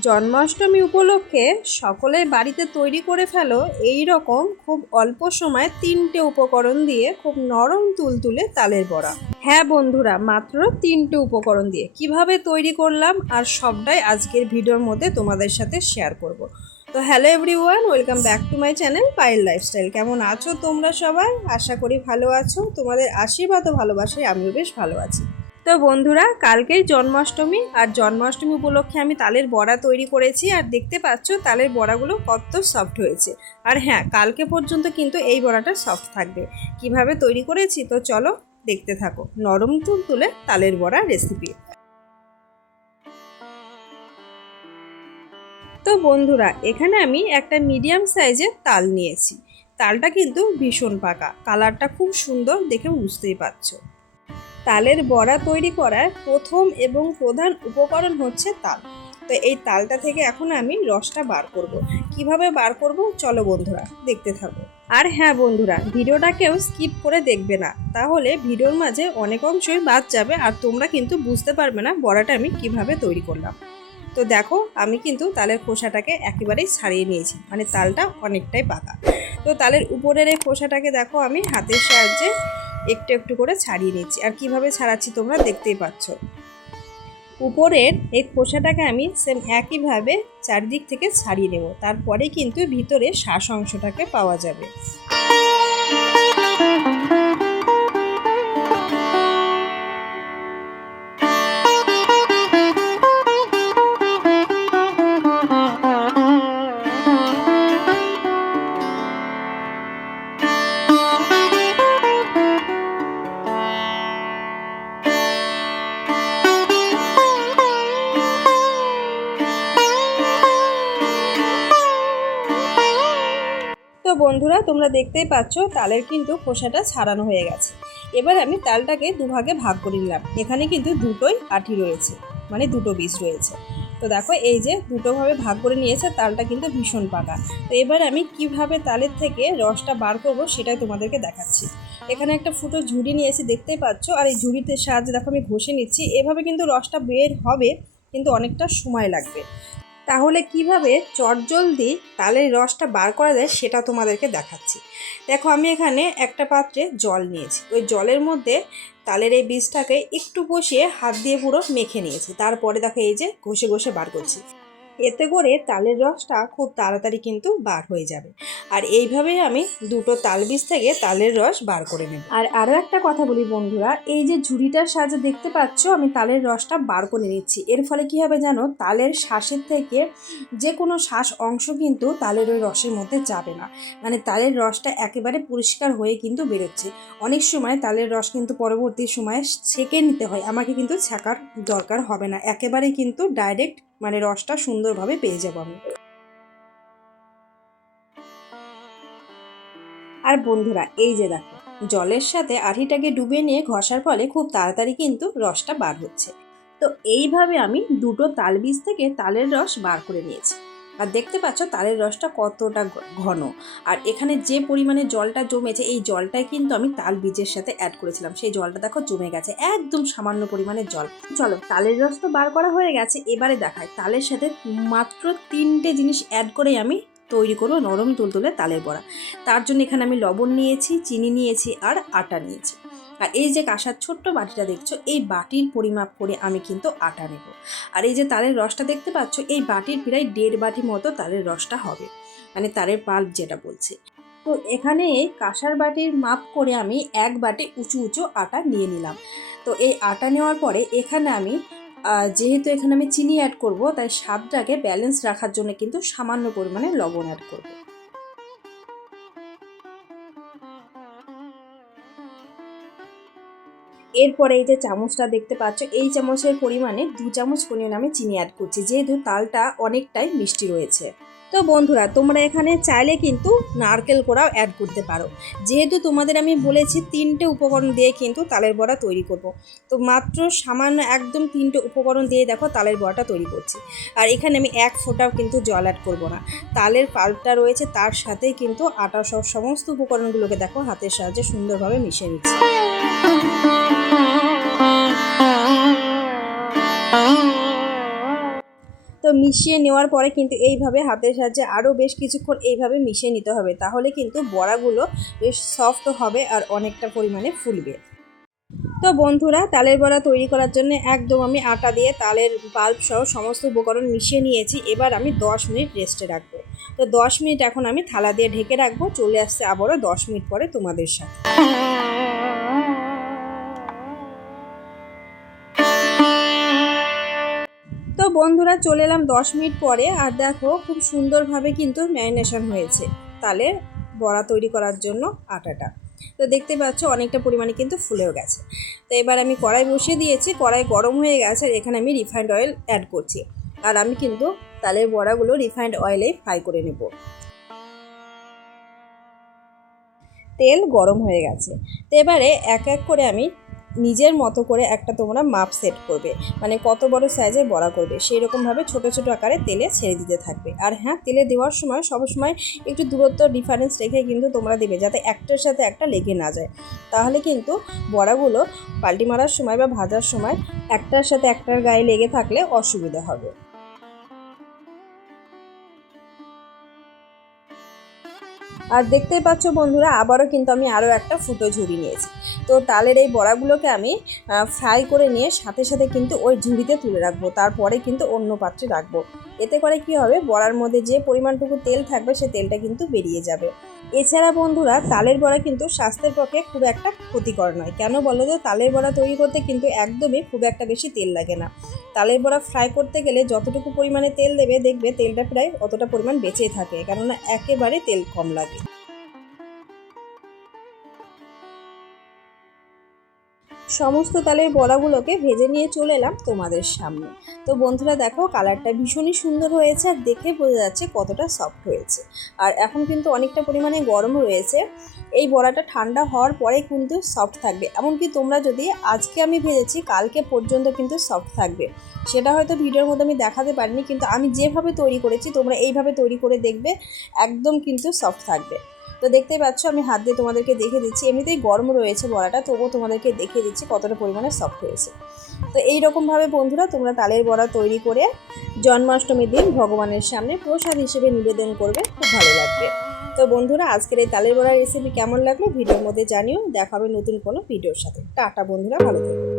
জন্মাষ্টমী উপলক্ষে সকলে বাড়িতে তৈরি করে ফেলো এই রকম খুব অল্প সময়ে তিনটে উপকরণ দিয়ে খুব নরম তুলতুলে তালের বড়া। হ্যাঁ বন্ধুরা, মাত্র তিনটে উপকরণ দিয়ে। কীভাবে তৈরি করলাম আর সবটাই আজকের ভিডিওর মধ্যে তোমাদের সাথে শেয়ার করব। তো hello everyone welcome back to my channel Payel lifestyle কেমন আছো তোমরা সবাই? আশা করি ভালো আছো। তোমাদের আশীর্বাদ ও ভালোবাসায় আমিও বেশ ভালো আছি। তো বন্ধুরা কালকেই জন্মাষ্টমী আর জন্মাষ্টমী উপলক্ষে আমি তালের বড়া তৈরি করেছি আর দেখতে পাচ্ছ তালের বড়াগুলো কত সফট হয়েছে। আর হ্যাঁ কালকে পর্যন্ত কিন্তু এই বড়াটা সফট থাকবে। কীভাবে তৈরি করেছি? তো চলো দেখতে থাকো। নরম তুল তুলে তালের বড়া রেসিপি তো বন্ধুরা, এখানে আমি একটা মিডিয়াম সাইজের তাল নিয়েছি। তালটা কিন্তু ভীষণ পাকা। কালারটা খুব সুন্দর দেখে বুঝতেই পারছ। তালের বড়া তৈরি করার প্রথম এবং প্রধান উপকরণ হচ্ছে তাল। তো এই তালটা থেকে এখন আমি রসটা বার করব। কীভাবে বার করব? চলো বন্ধুরা, দেখতে থাকো। আর হ্যাঁ বন্ধুরা ভিডিওটাকেও স্কিপ করে দেখবে না। তাহলে ভিডিওর মাঝে অনেক অংশই বাদ যাবে আর তোমরা কিন্তু বুঝতে পারবে না বড়াটা আমি কীভাবে তৈরি করলাম। তো দেখো, আমি কিন্তু তালের খোসাটাকে একেবারেই ছাড়িয়ে নিয়েছি মানে তালটা অনেকটাই পাকা। তো তালের উপরের এই খোসাটাকে দেখো আমি হাতের সাহায্যে একটু একটু করে ছাড়িয়ে নিচ্ছি। আর কীভাবে ছাড়াচ্ছি তোমরা দেখতেই পাচ্ছ। উপরের এই খোসাটাকে আমি সেম একইভাবে চারিদিক থেকে ছাড়িয়ে নেব। তারপরে কিন্তু ভিতরে শ্বাস অংশটাকে পাওয়া যাবে। বন্ধুরা, তোমরা দেখতেই পাচ্ছ তালের কিন্তু খোসাটা ছাড়ানো হয়ে গেছে। এবার আমি তালটাকে দুভাগে ভাগ করে নিলাম। এখানে কিন্তু দুটোই আঠি রয়েছে মানে দুটো বীজ রয়েছে। তো দেখো, এই যে দুটোভাবে ভাগ করে নিয়েছে, তালটা কিন্তু ভীষণ পাকা। তো এবার আমি কীভাবে তালের থেকে রসটা বার করব সেটাই তোমাদেরকে দেখাচ্ছি। এখানে একটা ফুটো ঝুড়ি নিয়েছি, দেখতেই পাচ্ছ, আর এই ঝুড়িতে সাহায্যে দেখো আমি ঘষে নিচ্ছি। এভাবে কিন্তু রসটা বের হবে, কিন্তু অনেকটা সময় লাগবে। তাহলে কীভাবে চটজলদি তালের রসটা বার করা যায় সেটা তোমাদেরকে দেখাচ্ছি। দেখো, আমি এখানে একটা পাত্রে জল নিয়েছি। ওই জলের মধ্যে তালের এই বীজটাকে একটু বসিয়ে হাত দিয়ে পুরো মেখে নিয়েছি। তারপরে দেখো এই যে ঘষে ঘষে বার করছি। এতে করে তালের রসটা খুব তাড়াতাড়ি কিন্তু বার হয়ে যাবে। আর এইভাবেই আমি দুটো তাল বীজ থেকে তালের রস বার করে নেব। আর আরও একটা কথা বলি বন্ধুরা, এই যে ঝুড়িটার সাহায্যে দেখতে পাচ্ছ, আমি তালের রসটা বার করে নিচ্ছি। এর ফলে কী হবে জানো, তালের শ্বাসের থেকে যে কোনো শ্বাস অংশ কিন্তু তালের ওই রসের মধ্যে যাবে না। মানে তালের রসটা একেবারে পরিষ্কার হয়ে কিন্তু বেরোচ্ছে। অনেক সময় তালের রস কিন্তু পরবর্তী সময়ে ছেঁকে নিতে হয়, আমাকে কিন্তু ছাকার দরকার হবে না। একেবারে কিন্তু ডাইরেক্ট মানে রসটা সুন্দরভাবে পেয়ে যাব আমি। আর বন্ধুরা, এই যে দেখো, জলের সাথে আঠিটাকে ডুবে নিয়ে ঘষার ফলে খুব তাড়াতাড়ি কিন্তু রসটা বার হচ্ছে। তো এইভাবে আমি দুটো তাল বীজ থেকে তালের রস বার করে নিয়েছি। আর দেখতে পাচ্ছ তালের রসটা কতটা ঘন। আর এখানে যে পরিমাণে জলটা জমেছে, এই জলটাই কিন্তু আমি তাল বীজের সাথে অ্যাড করেছিলাম। সেই জলটা দেখো জমে গেছে, একদম সামান্য পরিমাণে জল। চলো, তালের রস তো বার করা হয়ে গেছে, এবারে দেখায় তালের সাথে মাত্র তিনটে জিনিস অ্যাড করেই আমি তৈরি করব নরম তুলতুলে তালের বড়া। তার জন্য এখানে আমি লবণ নিয়েছি, চিনি নিয়েছি আর আটা নিয়েছি। আর এই যে কাঁসার ছোট্ট বাটিটা দেখছ, এই বাটির পরিমাপ করে আমি কিন্তু আটা নেব। আর এই যে তালের রসটা দেখতে পাচ্ছ, এই বাটির প্রায় দেড় বাটি মতো তালের রসটা হবে মানে তালের পাল্প যেটা বলছে। তো এখানে কাঁসার বাটির মাপ করে আমি এক বাটি উঁচু উঁচু আটা নিয়ে নিলাম। তো এই আটা নেওয়ার পরে এখানে আমি যেহেতু এখানে আমি চিনি অ্যাড করব, তাই স্বাদটাকে ব্যালেন্স রাখার জন্য কিন্তু সামান্য পরিমাণে লবণ অ্যাড করব। এরপরে এই যে চামচটা দেখতে পাচ্ছ, এই চামচের পরিমাণে দু চামচ পরিমাণে আমি চিনি অ্যাড করছি, যেহেতু তালটা অনেকটাই মিষ্টি রয়েছে। তো বন্ধুরা, তোমরা এখানে চাইলে কিন্তু নারকেল কোড়াও অ্যাড করতে পারো। যেহেতু তোমাদের আমি বলেছি তিনটে উপকরণ দিয়ে কিন্তু তালের বড়া তৈরি করব। তো মাত্র সামান্য একদম তিনটে উপকরণ দিয়ে দেখো তালের বড়াটা তৈরি করছি। আর এখানে আমি এক ফোঁটাও কিন্তু জল অ্যাড করব না। তালের পাল্পটা রয়েছে, তার সাথেই কিন্তু আটা সব সমস্ত উপকরণগুলোকে দেখো হাতের সাহায্যে সুন্দরভাবে মিশিয়ে নিচ্ছি। মিশিয়ে নেওয়ার পরে কিন্তু এইভাবে হাতের সাহায্যে আরও বেশ কিছুক্ষণ এইভাবে মিশিয়ে নিতে হবে। তাহলে কিন্তু বড়াগুলো বেশ সফট হবে আর অনেকটা পরিমাণে ফুলবে। তো বন্ধুরা, তালের বড়া তৈরি করার জন্য একদম আমি আটা দিয়ে তালের বাল্ব সহ সমস্ত উপকরণ মিশিয়ে নিয়েছি। এবার আমি দশ মিনিট রেস্টে রাখব। তো দশ মিনিট এখন আমি থালা দিয়ে ঢেকে রাখব। চলে আসছে আবারও দশ মিনিট পরে তোমাদের সাথে। বন্ধুরা চলে এলাম দশ মিনিট পরে, আর দেখো খুব সুন্দরভাবে কিন্তু ম্যারিনেশন হয়েছে তালের বড়া তৈরি করার জন্য আটাটা। তো দেখতে পাচ্ছ অনেকটা পরিমাণে কিন্তু ফুলেও গেছে। তো এবার আমি কড়াই বসিয়ে দিয়েছি, কড়াই গরম হয়ে গেছে, আর এখানে আমি রিফাইন্ড অয়েল অ্যাড করছি। আর আমি কিন্তু তালের বড়াগুলো রিফাইন্ড অয়েলেই ফ্রাই করে নেব। তেল গরম হয়ে গেছে। তো এবারে এক এক করে আমি নিজের মতো করে একটা তোমরা মাপ সেট করবে। মানে কত বড় সাইজে বড়া করবে। সেই রকমভাবে ছোট ছোট আকারে তেলে ছেড়ে দিতে থাকবে। আর হ্যাঁ তেলে দেওয়ার সময় সবসময় একটু দূরত্ব ডিফারেন্স রেখে কিন্তু তোমরা দেবে, যাতে একটার সাথে একটা লেগে না যায়। তাহলে কিন্তু বড়াগুলো পাল্টি মারার সময় বা ভাজার সময় একটার সাথে একটার গায়ে লেগে থাকলে অসুবিধা হবে। আর দেখতেই পাচ্ছ বন্ধুরা, আবারও কিন্তু আমি আরও একটা ফুটো ঝুড়ি নিয়েছি। তো তালের এই বড়াগুলোকে আমি ফ্রাই করে নিয়ে সাথে সাথে কিন্তু ওই ঝুড়িতে তুলে রাখব। তারপরে কিন্তু অন্য পাত্রে রাখব। এতে করে কি হবে, বড়ার মধ্যে যে পরিমাণটুকু তেল থাকবে, সে তেলটা কিন্তু বেরিয়ে যাবে। এছাড়া বন্ধুরা, তালের বড়া কিন্তু স্বাস্থ্যের পক্ষে খুব একটা ক্ষতিকর নয়। কেন বলো তো? তালের বড়া তৈরি করতে কিন্তু একদমই খুব একটা বেশি তেল লাগে না। তালের বড়া ফ্রাই করতে গেলে যতটুকু পরিমাণে তেল দেবে, দেখবে তেলটা প্রায় অতটা পরিমাণ বেঁচেই থাকে, কেননা একেবারে তেল কম লাগে। সমস্ত তালের বড়াগুলোকে ভেজে নিয়ে চলে এলাম তোমাদের সামনে। তো বন্ধুরা দেখো, কালারটা ভীষণই সুন্দর হয়েছে আর দেখে বোঝা যাচ্ছে কতটা সফট হয়েছে। আর এখন কিন্তু অনেকটা পরিমাণে গরম রয়েছে। এই বড়াটা ঠান্ডা হওয়ার পরে কিন্তু সফট থাকবে। এমনকি তোমরা যদি আজকে আমি ভেজেছি, কালকে পর্যন্ত কিন্তু সফট থাকবে। সেটা হয়তো ভিডিওর মধ্যে আমি দেখাতে পারিনি, কিন্তু আমি যেভাবে তৈরি করেছি, তোমরা এইভাবে তৈরি করে দেখবে, একদম কিন্তু সফট থাকবে। তো দেখতেই পাচ্ছ, আমি হাত দিয়ে তোমাদেরকে দেখে দিচ্ছি। এমনিতেই গরম রয়েছে বড়াটা তবুও তোমাদেরকে দেখিয়ে দিচ্ছি কতটা পরিমাণে সফট হয়েছে। তো এই রকমভাবে বন্ধুরা, তোমরা তালের বড়া তৈরি করে জন্মাষ্টমীর দিন ভগবানের সামনে প্রসাদ হিসেবে নিবেদন করবে, খুব ভালো লাগবে। তো বন্ধুরা, আজকের এই তালের বড়ার রেসিপি কেমন লাগল? ভিডিওর মধ্যে জানিও। দেখাবে নতুন কোনো ভিডিওর সাথে। টাটা বন্ধুরা, ভালো থেকো।